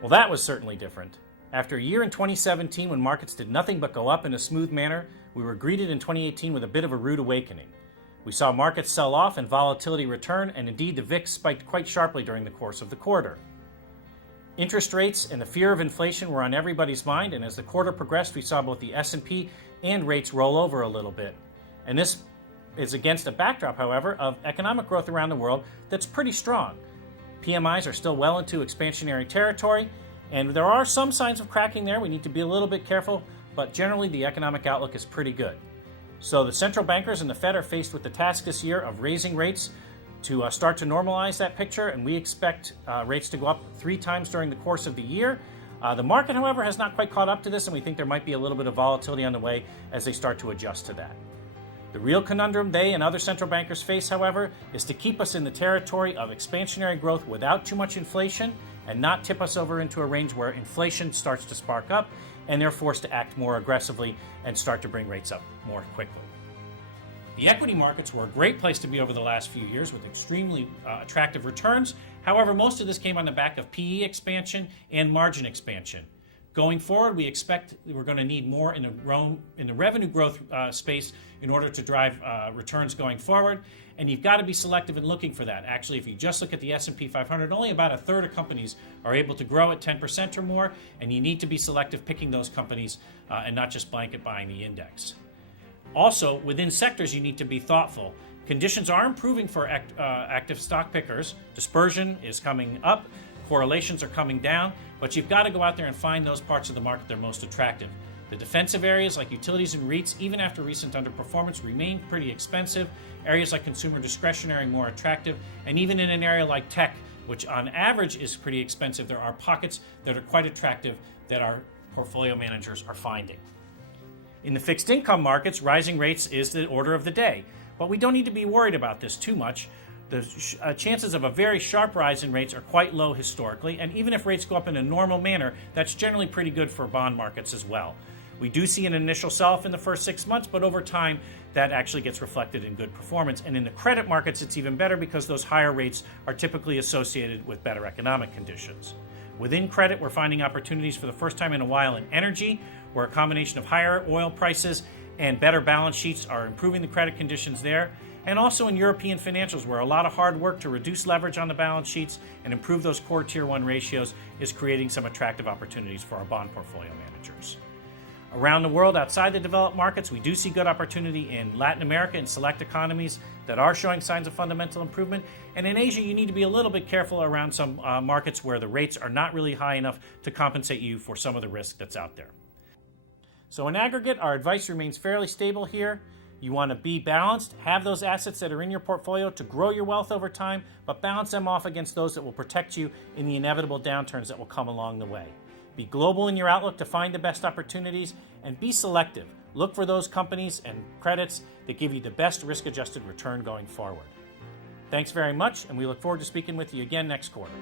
Well, that was certainly different. After a year in 2017 when markets did nothing but go up in a smooth manner, we were greeted in 2018 with a bit of a rude awakening. We saw markets sell off and volatility return, and indeed the VIX spiked quite sharply during the course of the quarter. Interest rates and the fear of inflation were on everybody's mind, and as the quarter progressed, we saw both the S&P and rates roll over a little bit. And this is against a backdrop, however, of economic growth around the world that's pretty strong. PMIs are still well into expansionary territory, and there are some signs of cracking there. We need to be a little bit careful, but generally the economic outlook is pretty good. So the central bankers and the Fed are faced with the task this year of raising rates to start to normalize that picture, and we expect rates to go up 3 times during the course of the year. The market, however, has not quite caught up to this, and we think there might be a little bit of volatility on the way as they start to adjust to that. The real conundrum they and other central bankers face, however, is to keep us in the territory of expansionary growth without too much inflation and not tip us over into a range where inflation starts to spark up and they're forced to act more aggressively and start to bring rates up more quickly. The equity markets were a great place to be over the last few years with extremely attractive returns. However, most of this came on the back of PE expansion and margin expansion. Going forward, we expect we're going to need more in the revenue growth space in order to drive returns going forward, and you've got to be selective in looking for that. Actually, if you just look at the S&P 500, only about a third of companies are able to grow at 10% or more, and you need to be selective picking those companies and not just blanket buying the index. Also, within sectors, you need to be thoughtful. Conditions are improving for active stock pickers. Dispersion is coming up. Correlations are coming down, but you've got to go out there and find those parts of the market that are most attractive. The defensive areas like utilities and REITs, even after recent underperformance, remain pretty expensive. Areas like consumer discretionary, more attractive. And even in an area like tech, which on average is pretty expensive, there are pockets that are quite attractive that our portfolio managers are finding. In the fixed income markets, rising rates is the order of the day, but we don't need to be worried about this too much. The chances of a very sharp rise in rates are quite low historically, and even if rates go up in a normal manner, that's generally pretty good for bond markets as well. We do see an initial sell-off in the first 6 months, but over time, that actually gets reflected in good performance. And in the credit markets, it's even better because those higher rates are typically associated with better economic conditions. Within credit, we're finding opportunities for the first time in a while in energy, where a combination of higher oil prices and better balance sheets are improving the credit conditions there. And also in European financials, where a lot of hard work to reduce leverage on the balance sheets and improve those core Tier 1 ratios is creating some attractive opportunities for our bond portfolio managers. Around the world, outside the developed markets, we do see good opportunity in Latin America and select economies that are showing signs of fundamental improvement. And in Asia, you need to be a little bit careful around some markets where the rates are not really high enough to compensate you for some of the risk that's out there. So in aggregate, our advice remains fairly stable here. You want to be balanced, have those assets that are in your portfolio to grow your wealth over time, but balance them off against those that will protect you in the inevitable downturns that will come along the way. Be global in your outlook to find the best opportunities, and be selective. Look for those companies and credits that give you the best risk-adjusted return going forward. Thanks very much, and we look forward to speaking with you again next quarter.